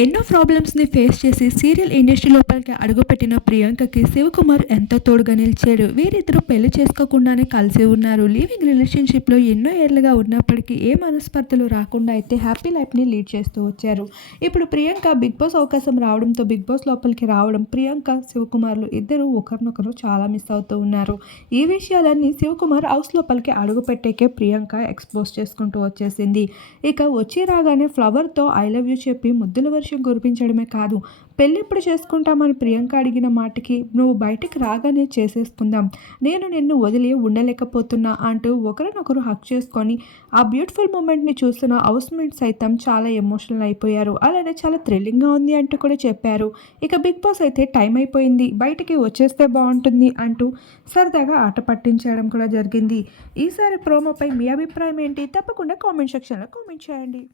ఎన్నో ప్రాబ్లమ్స్ని ఫేస్ చేసి సీరియల్ ఇండస్ట్రీ లోపలికి అడుగుపెట్టిన ప్రియాంకకి శివకుమార్ ఎంతో తోడుగా నిలిచాడు? వీరిద్దరూ పెళ్ళి చేసుకోకుండానే కలిసి ఉన్నారు. లివింగ్ రిలేషన్షిప్లో ఎన్నో ఏళ్ళుగా ఉన్నప్పటికీ ఏ మనస్పర్ధలు రాకుండా అయితే హ్యాపీ లైఫ్ని లీడ్ చేస్తూ వచ్చారు. ఇప్పుడు ప్రియాంక బిగ్ బాస్ అవకాశం రావడంతో బిగ్ బాస్ లోపలికి రావడం ప్రియాంక శివకుమార్లు ఇద్దరు ఒకరినొకరు చాలా మిస్ అవుతూ ఉన్నారు. ఈ విషయాలన్నీ శివకుమార్ హౌస్ లోపలికి అడుగుపెట్టేకే ప్రియాంక ఎక్స్పోజ్ చేసుకుంటూ వచ్చేసింది. ఇక వచ్చి రాగానే ఫ్లవర్తో ఐ లవ్ యూ చెప్పి ముద్దుల వర్షం కురిపించడమే కాదు. పెళ్ళెప్పుడు చేసుకుంటామని ప్రియాంక అడిగిన మాటకి నువ్వు బయటికి రాగానే చేసేసుకుందాం. నేను నిన్ను వదిలి ఉండలేకపోతున్నా అంటూ ఒకరినొకరు హక్ చేసుకొని ఆ బ్యూటిఫుల్ మూమెంట్ని చూస్తున్న హౌస్ మేట్ సైతం చాలా ఎమోషనల్ అయిపోయారు. అలానే చాలా థ్రిల్లింగ్గా ఉంది అంటూ కూడా చెప్పారు. ఇక బిగ్ బాస్ అయితే టైం అయిపోయింది. బయటికి వచ్చేస్తే బాగుంటుంది అంటూ సరదాగా ఆట పట్టించడం కూడా జరిగింది. ఈసారి ప్రోమోపై మీ అభిప్రాయం ఏంటి? తప్పకుండా కామెంట్ సెక్షన్లో కామెంట్ చేయండి.